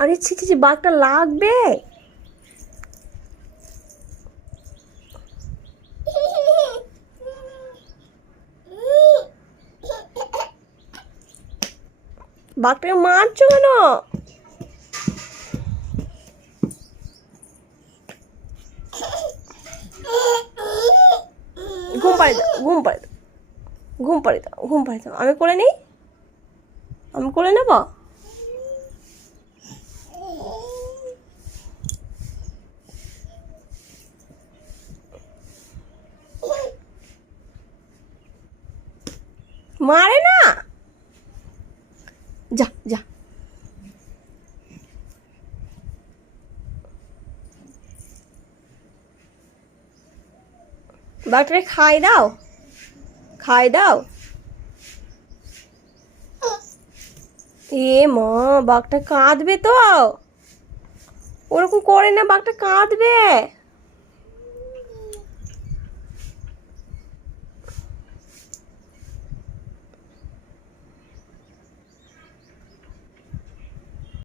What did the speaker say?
আরে ছি ছি ছি, বাঘটা লাগবে। বাঘটাকে মারছো কেন? ঘুম পাড়ি দাও, ঘুম পাড়ি দাও, ঘুম পাড়ি দাও, ঘুম পাড়ি দাও। আমি করে নিই, আমি করে নেব। মারে না, যা যা। বাঘটাকে খাই দাও, খাই দাও। এ মা, বাঘটা কাঁদবে তো, ওরকম করে না, বাঘটা কাঁদবে।